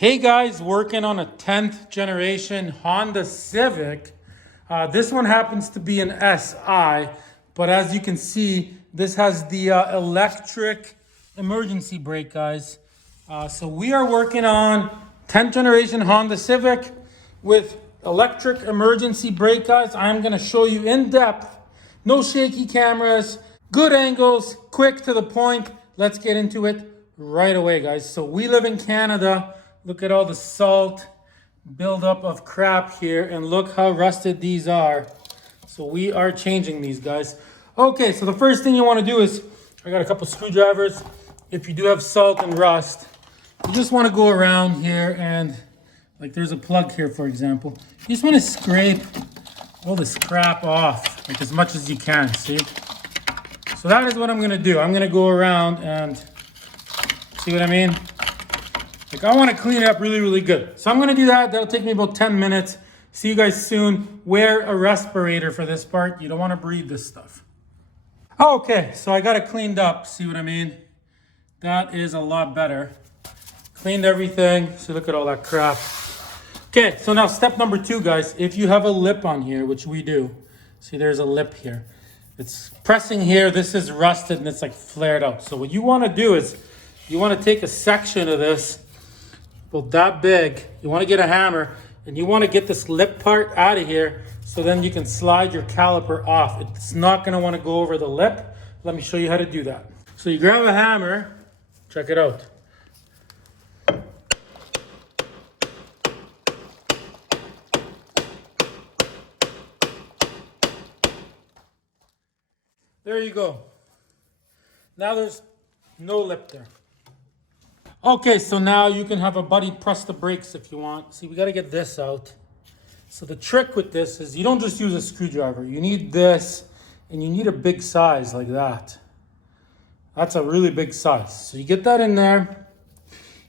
Hey guys, working on a 10th generation Honda Civic. This one happens to be an SI, but as you can see, this has the electric emergency brake, guys. So we are working on 10th generation Honda Civic with electric emergency brake, guys. I'm gonna show you in depth, no shaky cameras, good angles, quick to the point. Let's get into it right away, guys. So we live in Canada. Look at all the salt buildup of crap here, and look how rusted these are. So we are changing these, guys. Okay, so the first thing you want to do is, I got a couple screwdrivers. If you do have salt and rust, you just want to go around here and, like there's a plug here, for example. You just want to scrape all this crap off, like as much as you can, see? So that is what I'm going to do. I'm going to go around and, see what I mean? Like I want to clean it up really, really good. So I'm going to do that. That'll take me about 10 minutes. See you guys soon. Wear a respirator for this part. You don't want to breathe this stuff. Okay, so I got it cleaned up. See what I mean? That is a lot better. Cleaned everything. See, look at all that crap. Okay, so now step number 2, guys. If you have a lip on here, which we do. See, there's a lip here. It's pressing here. This is rusted and it's like flared out. So what you want to do is you want to take a section of this, about that big. You want to get a hammer and you want to get this lip part out of here so then you can slide your caliper off. It's not going to want to go over the lip. Let me show you how to do that. So you grab a hammer, check it out. There you go. Now there's no lip there. Okay, so now you can have a buddy press the brakes if you want. See, we got to get this out. So the trick with this is you don't just use a screwdriver. You need this, and you need a big size like that. That's a really big size. So you get that in there,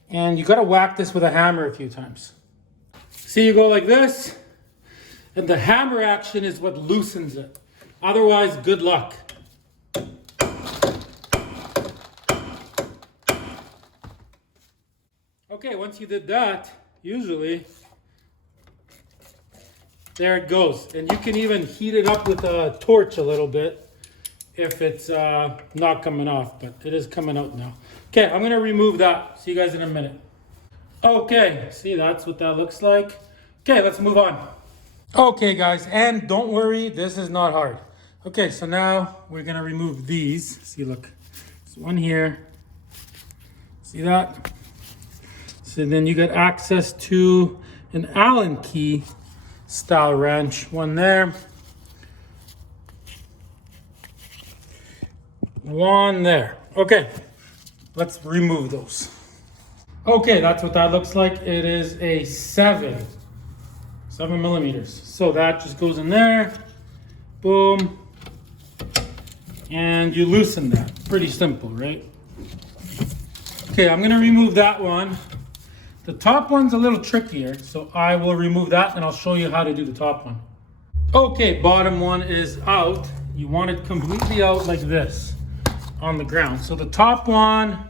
and you got to whack this with a hammer a few times. See, you go like this, and the hammer action is what loosens it. Otherwise, good luck. Okay, once you did that, usually, there it goes. And you can even heat it up with a torch a little bit if it's not coming off, but it is coming out now. Okay, I'm gonna remove that. See you guys in a minute. Okay, see, that's what that looks like. Okay, let's move on. Okay, guys, and don't worry, this is not hard. Okay, so now we're gonna remove these. See, look, there's one here. See that? So then you got access to an Allen key style wrench. One there. One there. Okay, let's remove those. Okay, that's what that looks like. It is a 7 millimeters. So that just goes in there. Boom. And you loosen that. Pretty simple, right? Okay, I'm gonna remove that one. The top one's a little trickier, so I will remove that and I'll show you how to do the top one. Okay, bottom one is out. You want it completely out like this on the ground. So the top one,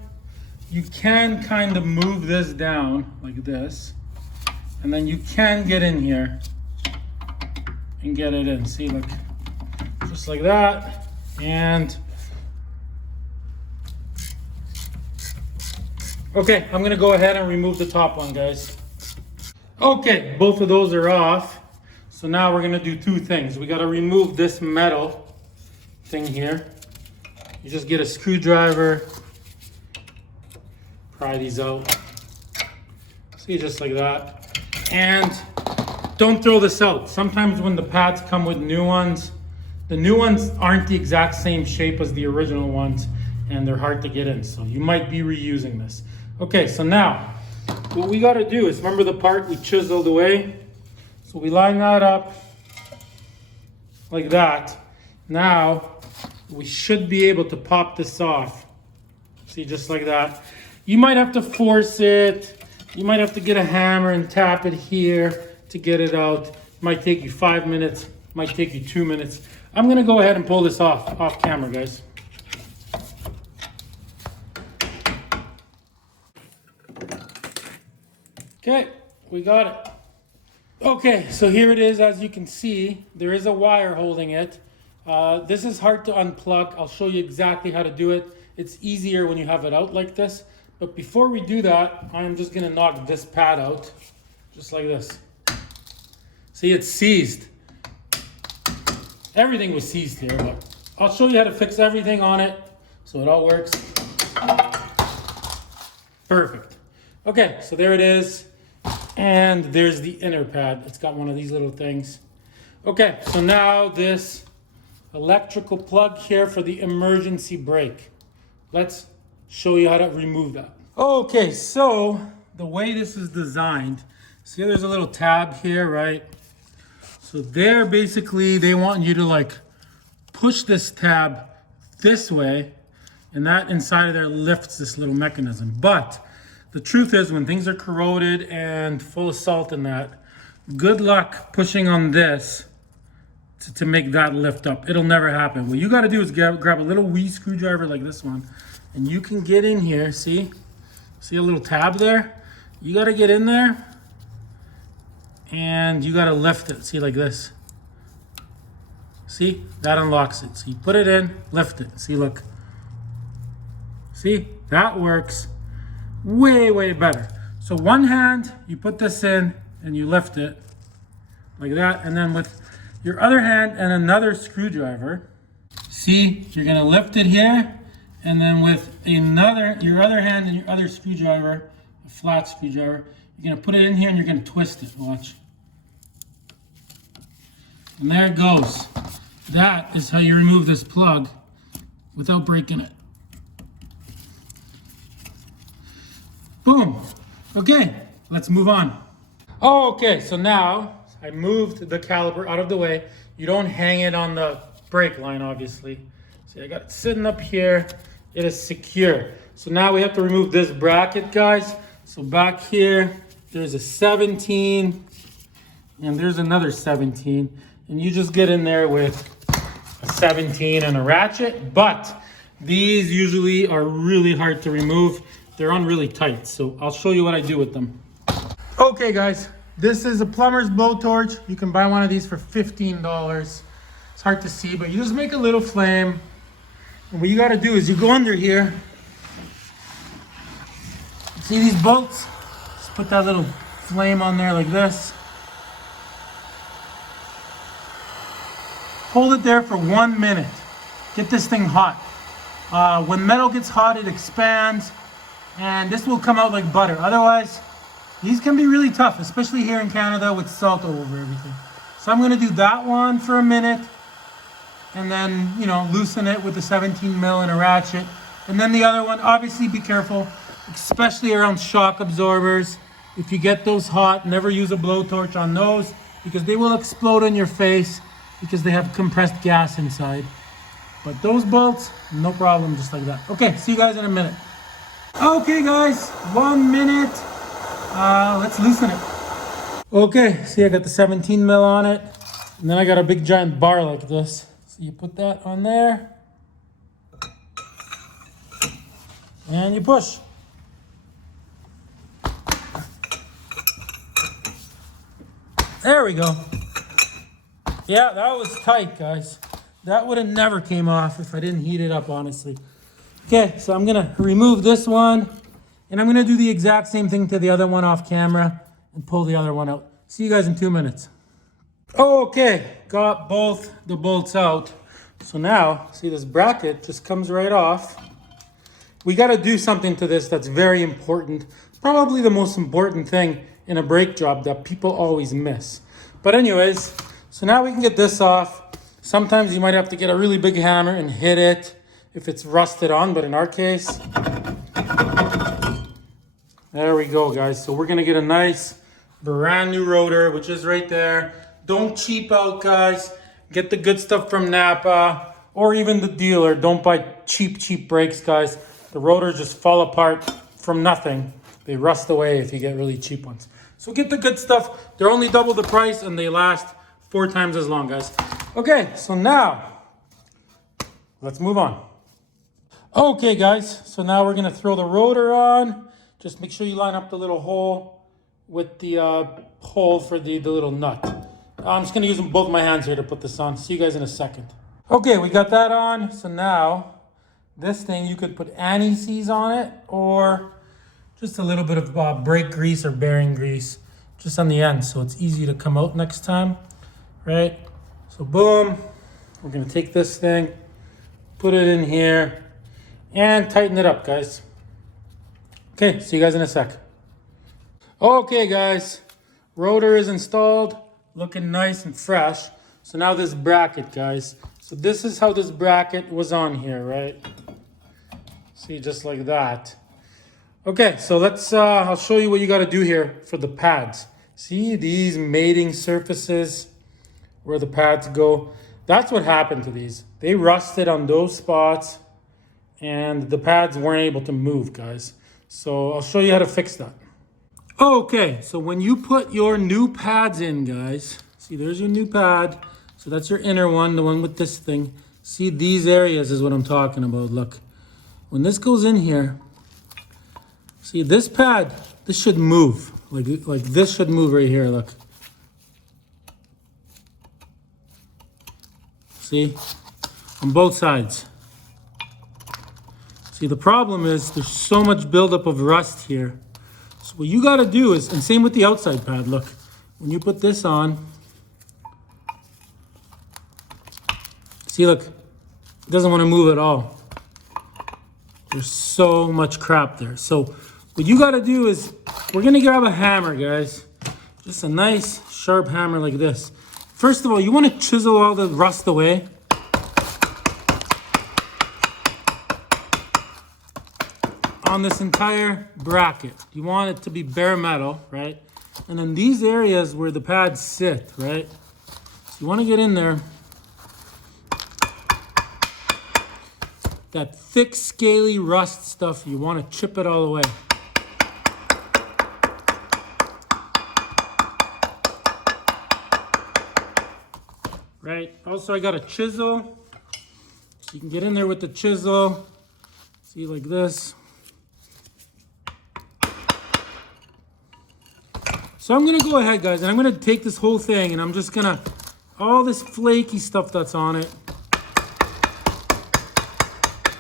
you can kind of move this down like this, and then you can get in here and get it in. See, look, just like that. And okay, I'm gonna go ahead and remove the top one, guys. Okay, both of those are off. So now we're gonna do 2 things. We gotta remove this metal thing here. You just get a screwdriver, pry these out. See, just like that. And don't throw this out. Sometimes when the pads come with new ones, the new ones aren't the exact same shape as the original ones, and they're hard to get in. So you might be reusing this. Okay, so now, what we gotta do is, remember the part we chiseled away? So we line that up like that. Now, we should be able to pop this off. See, just like that. You might have to force it. You might have to get a hammer and tap it here to get it out. Might take you 5 minutes, might take you 2 minutes. I'm gonna go ahead and pull this off camera, guys. Okay, we got it. Okay, so here it is. As you can see, there is a wire holding it. This is hard to unplug. I'll show you exactly how to do it. It's easier when you have it out like this. But before we do that, I'm just gonna knock this pad out, just like this. See, it's seized. Everything was seized here, but I'll show you how to fix everything on it so it all works. Perfect. Okay, so there it is. And there's the inner pad. It's got one of these little things. Okay, so now this electrical plug here for the emergency brake. Let's show you how to remove that. Okay, so the way this is designed, see there's a little tab here, right? So there basically they want you to like push this tab this way, and that inside of there lifts this little mechanism. But the truth is, when things are corroded and full of salt in that, good luck pushing on this to make that lift up. It'll never happen. What you got to do is grab a little wee screwdriver like this one, and you can get in here. See a little tab there? You got to get in there, and you got to lift it. See, like this. See, that unlocks it. So you put it in, lift it. See, look. See, that works way better. So one hand, you put this in and you lift it like that, and then with your other hand and another screwdriver, see, you're gonna lift it here, and then with your other hand and your other screwdriver, a flat screwdriver, you're gonna put it in here and you're gonna twist it. Watch. And there it goes. That is how you remove this plug without breaking it. Boom. Okay, let's move on. Okay, so now I moved the caliper out of the way. You don't hang it on the brake line, obviously. See, I got it sitting up here. It is secure. So now we have to remove this bracket, guys. So back here, there's a 17, and there's another 17. And you just get in there with a 17 and a ratchet, but these usually are really hard to remove. They're on really tight, so I'll show you what I do with them. Okay guys, this is a plumber's blowtorch. You can buy one of these for $15. It's hard to see, but you just make a little flame. And what you gotta do is you go under here. See these bolts? Just put that little flame on there like this. Hold it there for 1 minute. Get this thing hot. When metal gets hot, it expands, and this will come out like butter. Otherwise, these can be really tough, especially here in Canada with salt all over everything. So I'm gonna do that one for a minute, and then, you know, loosen it with a 17 mil and a ratchet. And then the other one, obviously be careful, especially around shock absorbers. If you get those hot, never use a blowtorch on those, because they will explode in your face because they have compressed gas inside. But those bolts, no problem, just like that. Okay, see you guys in a minute. Okay guys, 1 minute. Let's loosen it. Okay, see I got the 17 mil on it. And then I got a big giant bar like this. So you put that on there. And you push. There we go. Yeah, that was tight, guys. That would have never came off if I didn't heat it up, honestly. Okay, so I'm gonna remove this one, and I'm gonna do the exact same thing to the other one off camera and pull the other one out. See you guys in 2 minutes. Okay, got both the bolts out. So now, see this bracket just comes right off. We gotta do something to this that's very important. Probably the most important thing in a brake job that people always miss. But anyways, so now we can get this off. Sometimes you might have to get a really big hammer and hit it if it's rusted on, but in our case, there we go, guys. So we're gonna get a nice brand new rotor, which is right there. Don't cheap out, guys. Get the good stuff from Napa or even the dealer. Don't buy cheap brakes, guys. The rotors just fall apart from nothing. They rust away if you get really cheap ones. So get the good stuff. They're only double the price and they last 4 times as long, guys. Okay, so now let's move on. Okay, guys, so now we're gonna throw the rotor on. Just make sure you line up the little hole with the hole for the little nut. I'm just gonna use both my hands here to put this on. See you guys in a second. Okay, we got that on. So now, this thing, you could put anti-seize on it or just a little bit of brake grease or bearing grease just on the end so it's easy to come out next time, right? So boom, we're gonna take this thing, put it in here, and tighten it up, guys. Okay, see you guys in a sec. Okay, guys, rotor is installed, looking nice and fresh. So now this bracket, guys. So this is how this bracket was on here, right? See, just like that. Okay, so let's, I'll show you what you gotta do here for the pads. See these mating surfaces where the pads go? That's what happened to these. They rusted on those spots and the pads weren't able to move, guys. So I'll show you how to fix that. Okay, so when you put your new pads in, guys, see there's your new pad. So that's your inner one, the one with this thing. See, these areas is what I'm talking about, look. When this goes in here, see this pad, this should move. Like this should move right here, look. See, on both sides. See, the problem is there's so much buildup of rust here. So what you gotta do is, and same with the outside pad, look. When you put this on, see, look, it doesn't wanna move at all. There's so much crap there. So what you gotta do is, we're gonna grab a hammer, guys. Just a nice sharp hammer like this. First of all, you wanna chisel all the rust away. On this entire bracket. You want it to be bare metal, right? And then these areas where the pads sit, right? So you wanna get in there. That thick, scaly rust stuff, you want to chip it all away. Right? Also, I got a chisel. So you can get in there with the chisel. See, like this. So I'm going to go ahead, guys, and I'm going to take this whole thing, and I'm just going to, all this flaky stuff that's on it,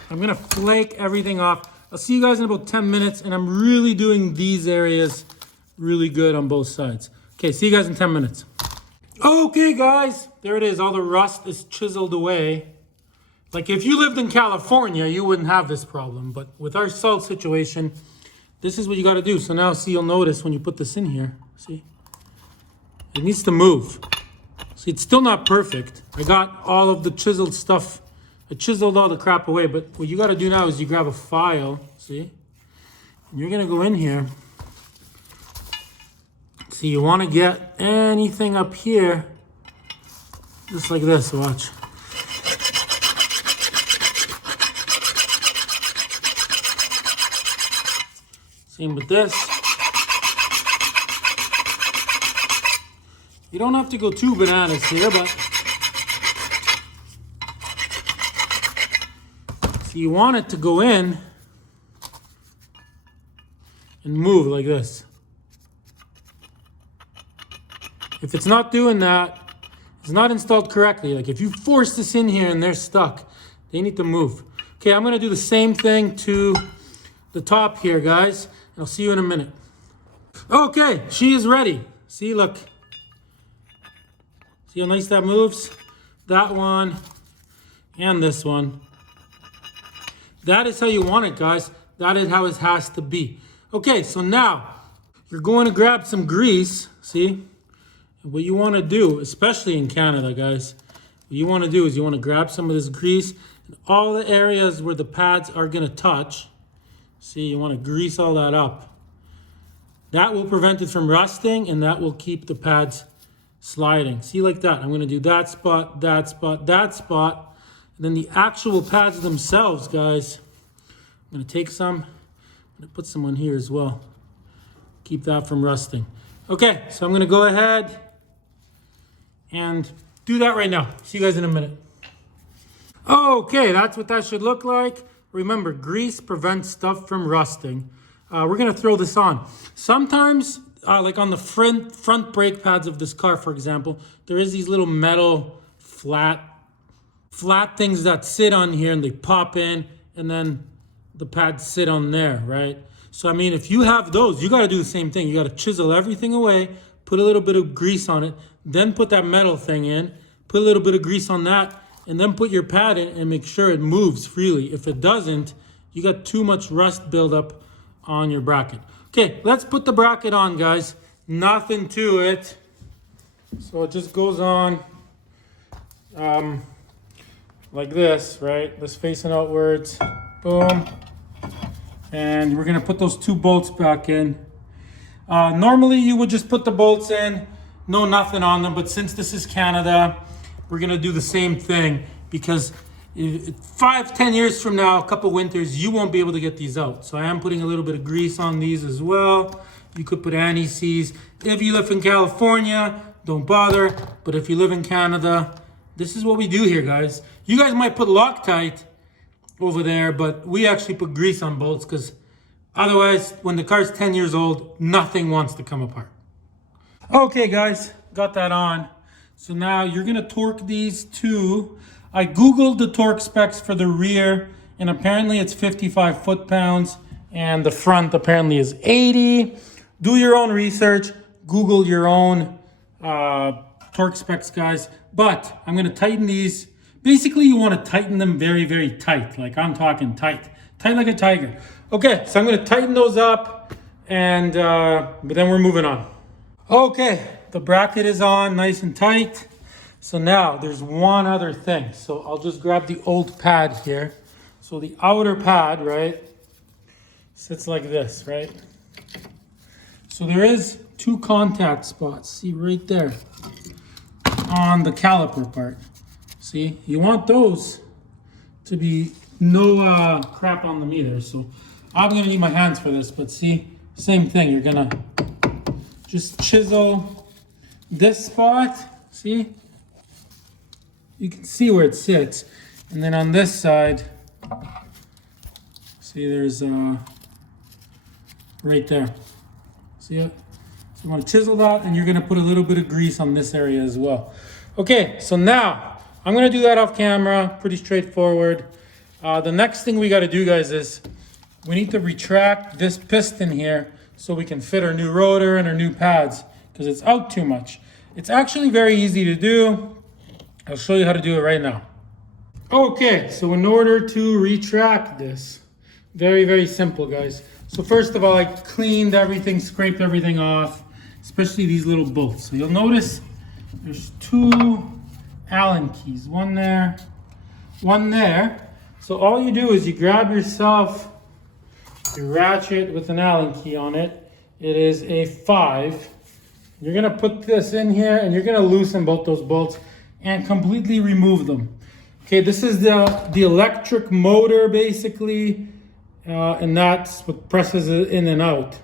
I'm gonna flake everything off. I'll see you guys in about 10 minutes, and I'm really doing these areas really good on both sides. Okay, see you guys in 10 minutes. Okay, guys, there it is. All the rust is chiseled away. Like if you lived in California, you wouldn't have this problem, but with our salt situation, this is what you gotta do. So now, see, you'll notice when you put this in here, see? It needs to move. See, it's still not perfect. I got all of the chiseled stuff. I chiseled all the crap away, but what you gotta do now is you grab a file, see? And you're gonna go in here. See, you wanna get anything up here, just like this, watch. Same with this. You don't have to go too bananas here, but so you want it to go in and move like this. If it's not doing that, it's not installed correctly. Like if you force this in here and they're stuck, they need to move. Okay, I'm gonna do the same thing to the top here, guys. I'll see you in a minute. Okay, she is ready. See, look. See how nice that moves? That one and this one. That is how you want it, guys. That is how it has to be. Okay, so now you're going to grab some grease, see? What you want to do, especially in Canada, guys, what you want to do is you want to grab some of this grease and all the areas where the pads are going to touch. See, you want to grease all that up. That will prevent it from rusting, and that will keep the pads sliding. See, like that. I'm going to do that spot, that spot, that spot. And then the actual pads themselves, guys, I'm going to take some. I'm going to put some on here as well. Keep that from rusting. Okay, so I'm going to go ahead and do that right now. See you guys in a minute. Okay, that's what that should look like. Remember, grease prevents stuff from rusting. We're going to throw this on. Sometimes like on the front brake pads of this car, for example, there is these little metal flat things that sit on here and they pop in, and then the pads sit on there, right? So I mean, if you have those, you got to do the same thing. You got to chisel everything away, put a little bit of grease on it, then put that metal thing in, put a little bit of grease on that, and then put your pad in and make sure it moves freely. If it doesn't, you got too much rust buildup on your bracket. Okay, let's put the bracket on, guys. Nothing to it. So it just goes on like this, right? This facing outwards. Boom. And we're gonna put those 2 bolts back in. Normally you would just put the bolts in, no nothing on them, but since this is Canada, we're gonna do the same thing, because 5-10 years from now, a couple winters, you won't be able to get these out. So I am putting a little bit of grease on these as well. You could put anti-seize. If you live in California, don't bother. But if you live in Canada, this is what we do here, guys. You guys might put Loctite over there, but we actually put grease on bolts, because otherwise, when the car's 10 years old, nothing wants to come apart. Okay, guys, got that on. So now you're gonna torque these 2. I Googled the torque specs for the rear, and apparently it's 55 foot-pounds, and the front apparently is 80. Do your own research, Google your own torque specs, guys. But I'm gonna tighten these. Basically, you wanna tighten them very, very tight. Like I'm talking tight. Tight like a tiger. Okay, so I'm gonna tighten those up, and but then we're moving on. Okay, the bracket is on nice and tight. So now there's one other thing. So I'll just grab the old pad here. So the outer pad, right, sits like this, right? So there is 2 contact spots, see right there, on the caliper part. See, you want those to be no crap on them either. So I'm gonna need my hands for this, but see, same thing. You're gonna just chisel this spot, see? You can see where it sits. And then on this side, see there's right there. See it? So you want to chisel that, and you're gonna put a little bit of grease on this area as well. Okay, so now I'm gonna do that off camera, pretty straightforward. The next thing we gotta do, guys, is we need to retract this piston here so we can fit our new rotor and our new pads, because it's out too much. It's actually very easy to do. I'll show you how to do it right now. Okay, so in order to retract this, very, very simple, guys. So first of all, I cleaned everything, scraped everything off, especially these little bolts. So you'll notice there's 2 Allen keys, one there, one there. So all you do is you grab yourself your ratchet with an Allen key on it. It is a 5. You're gonna put this in here, and you're gonna loosen both those bolts and completely remove them. Okay, this is the electric motor basically, and that's what presses it in and out.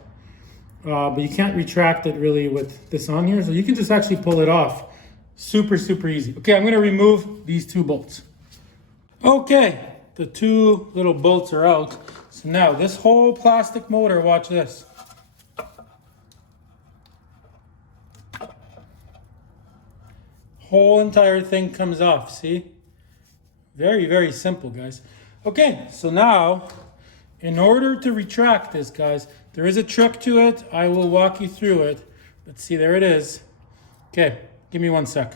But you can't retract it really with this on here, so you can just actually pull it off. Super, super easy. Okay, I'm gonna remove these 2 bolts. Okay, the 2 little bolts are out. So now this whole plastic motor, watch this. Whole entire thing comes off, see? Very, very simple, guys. Okay, so now, in order to retract this, guys, there is a trick to it. I will walk you through it. But see, there it is. Okay, give me 1 sec.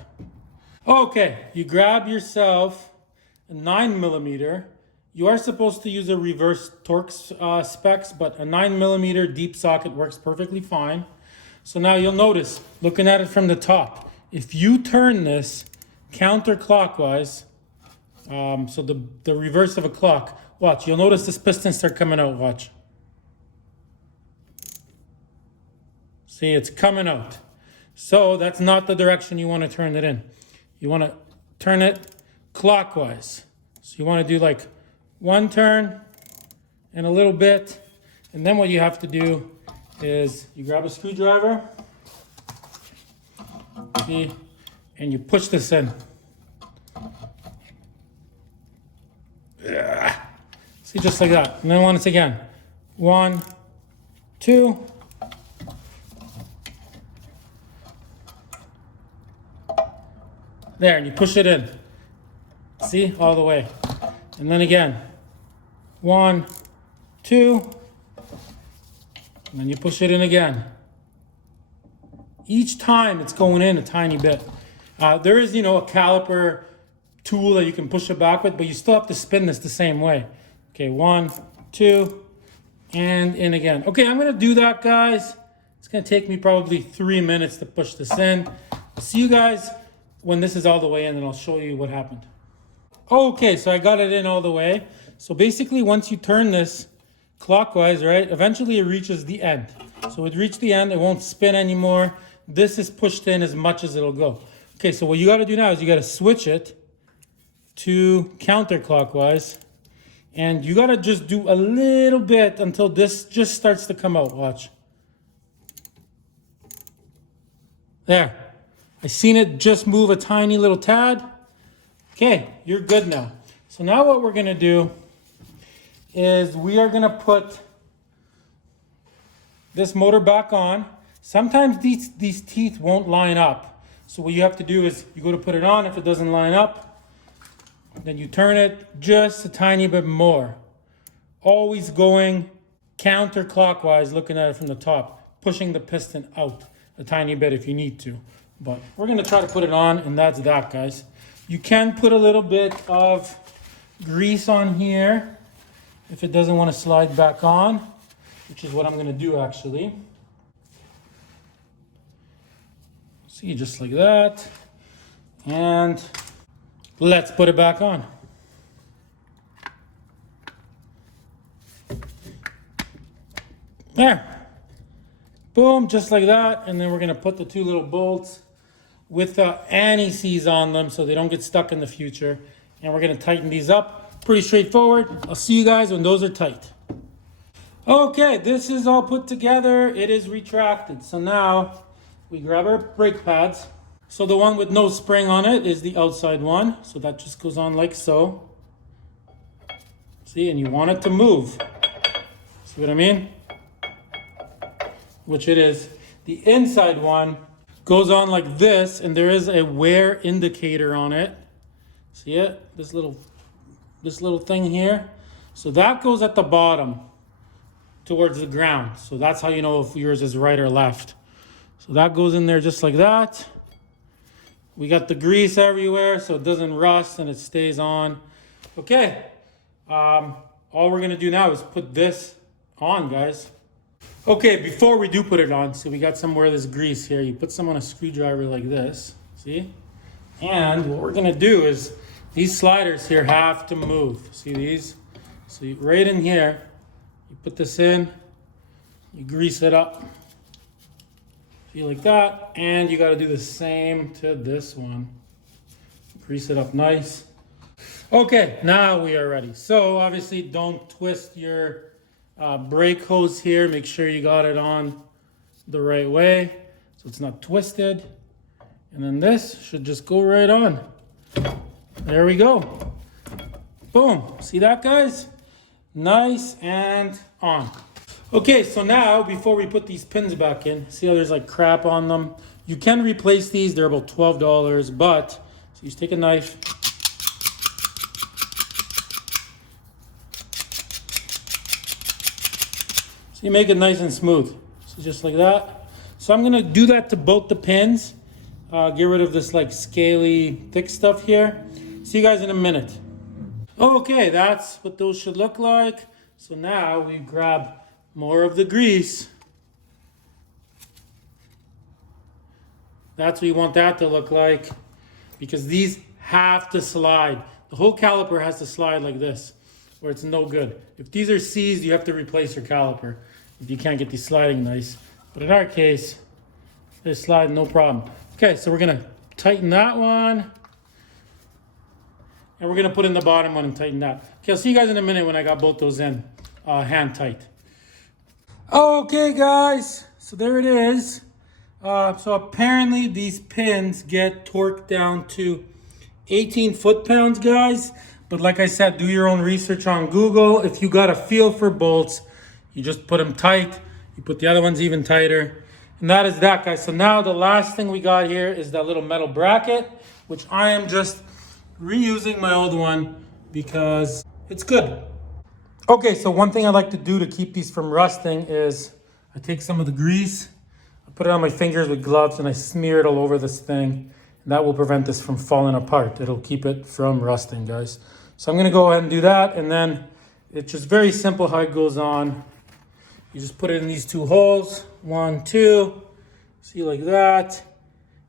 Okay, you grab yourself a 9mm. You are supposed to use a reverse torque specs, but a 9mm deep socket works perfectly fine. So now you'll notice, looking at it from the top, if you turn this counterclockwise, so the reverse of a clock, watch, you'll notice this piston start coming out, watch. See, it's coming out. So that's not the direction you want to turn it in. You want to turn it clockwise. So you want to do like 1 turn and a little bit. And then what you have to do is you grab a screwdriver, see, and you push this in. See, just like that. And then once again, 1, 2, There, and you push it in. See, all the way. And then again, 1, 2, and then you push it in again. Each time it's going in a tiny bit. There is, a caliper tool that you can push it back with, but you still have to spin this the same way. Okay, 1, 2, and in again. Okay, I'm gonna do that, guys. It's gonna take me probably 3 minutes to push this in. See you guys when this is all the way in, and I'll show you what happened. Okay, so I got it in all the way. So basically, once you turn this clockwise, right, eventually it reaches the end. So it reached the end, it won't spin anymore. This is pushed in as much as it'll go. Okay, so what you gotta do now is you gotta switch it to counterclockwise. And you gotta just do a little bit until this just starts to come out, watch. There, I seen it just move a tiny little tad. Okay, you're good now. So now what we're gonna do is we are gonna put this motor back on. Sometimes these teeth won't line up. So what you have to do is you go to put it on. If it doesn't line up, then you turn it just a tiny bit more. Always going counterclockwise, looking at it from the top, pushing the piston out a tiny bit if you need to. But we're gonna try to put it on, and that's that, guys. You can put a little bit of grease on here if it doesn't want to slide back on, which is what I'm gonna do actually. See, just like that. And let's put it back on. There. Boom, just like that. And then we're gonna put the 2 little bolts with anti-seize on them so they don't get stuck in the future. And we're gonna tighten these up. Pretty straightforward. I'll see you guys when those are tight. Okay, this is all put together. It is retracted. So now we grab our brake pads. So the one with no spring on it is the outside one. So that just goes on like so. See, and you want it to move. See what I mean? Which it is. The inside one goes on like this, and there is a wear indicator on it. See it? This little thing here. So that goes at the bottom towards the ground. So that's how you know if yours is right or left. So that goes in there just like that. We got the grease everywhere so it doesn't rust and it stays on. Okay, all we're gonna do now is put this on, guys. Okay, before we do put it on, so we got somewhere this grease here. You put some on a screwdriver like this, see? And what we're gonna do is these sliders here have to move. See these? So right in here, you put this in, you grease it up. See, like that, and you got to do the same to this one. Grease it up nice. Okay, now we are ready. So obviously don't twist your brake hose here. Make sure you got it on the right way so it's not twisted. And then this should just go right on. There we go. Boom. See that, guys? Nice and on. Okay, so now before we put these pins back in, see how there's like crap on them? You can replace these, they're about $12, but so you just take a knife. So you make it nice and smooth. So just like that. So I'm gonna do that to both the pins. Get rid of this like scaly, thick stuff here. See you guys in a minute. Okay, that's what those should look like. So now we grab more of the grease. That's what you want that to look like, because these have to slide. The whole caliper has to slide like this, or it's no good. If these are seized, you have to replace your caliper if you can't get these sliding nice. But in our case, they slide no problem. Okay, so we're gonna tighten that one, and we're gonna put in the bottom one and tighten that. Okay, I'll see you guys in a minute when I got both those in hand tight. Okay, guys, so there it is. So apparently these pins get torqued down to 18 foot-pounds, guys. But like I said, do your own research on Google. If you got a feel for bolts, you just put them tight. You put the other ones even tighter. And that is that, guys. So now the last thing we got here is that little metal bracket, which I am just reusing my old one because it's good. Okay, so one thing I like to do to keep these from rusting is I take some of the grease, I put it on my fingers with gloves, and I smear it all over this thing. And that will prevent this from falling apart. It'll keep it from rusting, guys. So I'm gonna go ahead and do that, and then it's just very simple how it goes on. You just put it in these two holes, 1, 2, see, like that.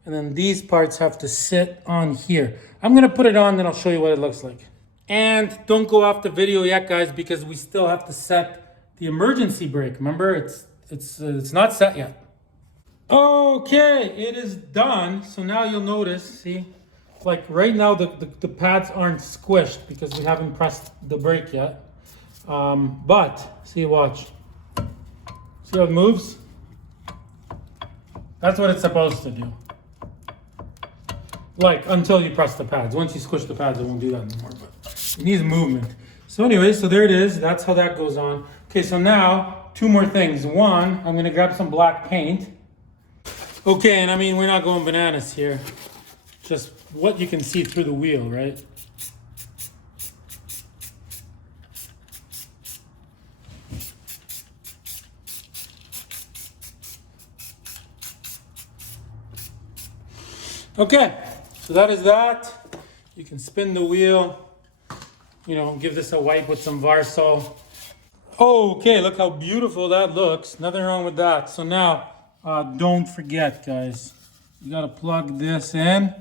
And then these parts have to sit on here. I'm gonna put it on, then I'll show you what it looks like. And don't go off the video yet, guys, because we still have to set the emergency brake. Remember, it's not set yet. Okay, it is done. So now you'll notice, see, like right now the pads aren't squished because we haven't pressed the brake yet. But see, watch. See how it moves? That's what it's supposed to do. Like, until you press the pads. Once you squish the pads, it won't do that anymore, but it needs movement. So anyway, so there it is. That's how that goes on. Okay, so now, 2 more things. One, I'm gonna grab some black paint. Okay, and I mean, we're not going bananas here. Just what you can see through the wheel, right? Okay, so that is that. You can spin the wheel, you know, give this a wipe with some Varsol. Okay, look how beautiful that looks. Nothing wrong with that. So now, don't forget, guys, you gotta plug this in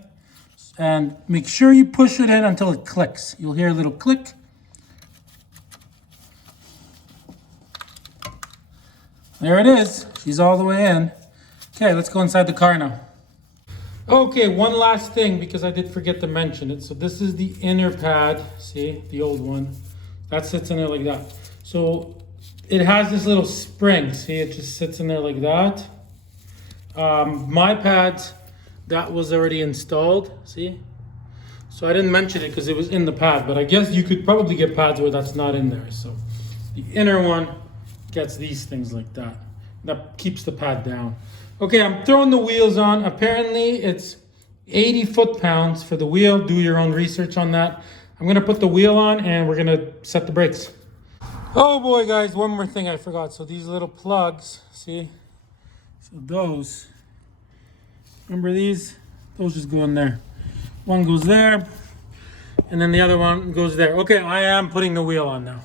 and make sure you push it in until it clicks. You'll hear a little click. There it is. She's all the way in. Okay, let's go inside the car now. Okay, one last thing, because I did forget to mention it. So this is the inner pad, see, the old one. That sits in there like that. So it has this little spring, see, it just sits in there like that. My pads, that was already installed, see? So I didn't mention it because it was in the pad, but I guess you could probably get pads where that's not in there. So the inner one gets these things like that. That keeps the pad down. Okay, I'm throwing the wheels on. Apparently it's 80 foot-pounds for the wheel. Do your own research on that. I'm gonna put the wheel on and we're gonna set the brakes. Oh boy, guys, one more thing I forgot. So these little plugs, see? So those, remember these? Those just go in there. One goes there, and then the other one goes there. Okay, I am putting the wheel on now.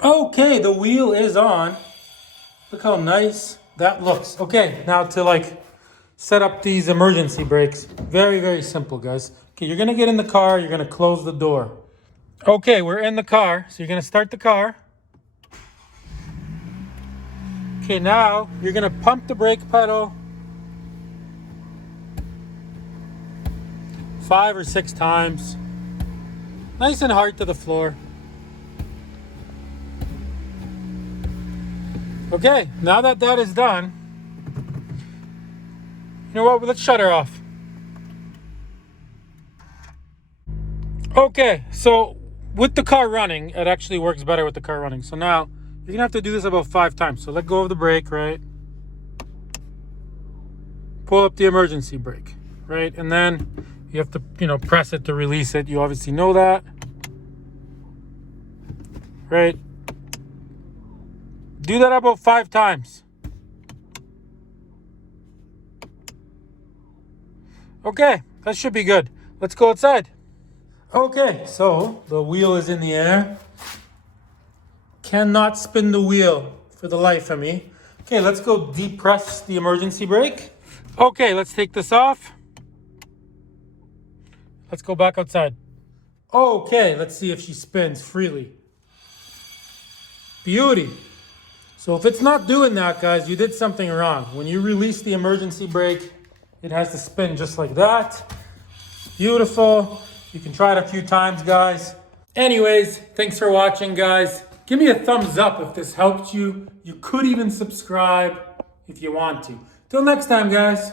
Okay, the wheel is on. Look how nice that looks. Okay, now to like set up these emergency brakes. Very, very simple, guys. Okay, you're gonna get in the car, you're gonna close the door. Okay, we're in the car, so you're gonna start the car. Okay, now you're gonna pump the brake pedal 5 or 6 times. Nice and hard to the floor. Okay, now that that is done, you know what, let's shut her off. Okay, so with the car running, it actually works better with the car running. So now, you're gonna have to do this about 5 times. So let go of the brake, right? Pull up the emergency brake, right? And then you have to, you know, press it to release it. You obviously know that, right? Do that about 5 times. Okay, that should be good. Let's go outside. Okay, so the wheel is in the air. Cannot spin the wheel for the life of me. Okay, let's go depress the emergency brake. Okay, let's take this off. Let's go back outside. Okay, let's see if she spins freely. Beauty. So if it's not doing that, guys, you did something wrong. When you release the emergency brake, it has to spin just like that. Beautiful. You can try it a few times, guys. Anyways, thanks for watching, guys. Give me a thumbs up if this helped you. You could even subscribe if you want to. Till next time, guys.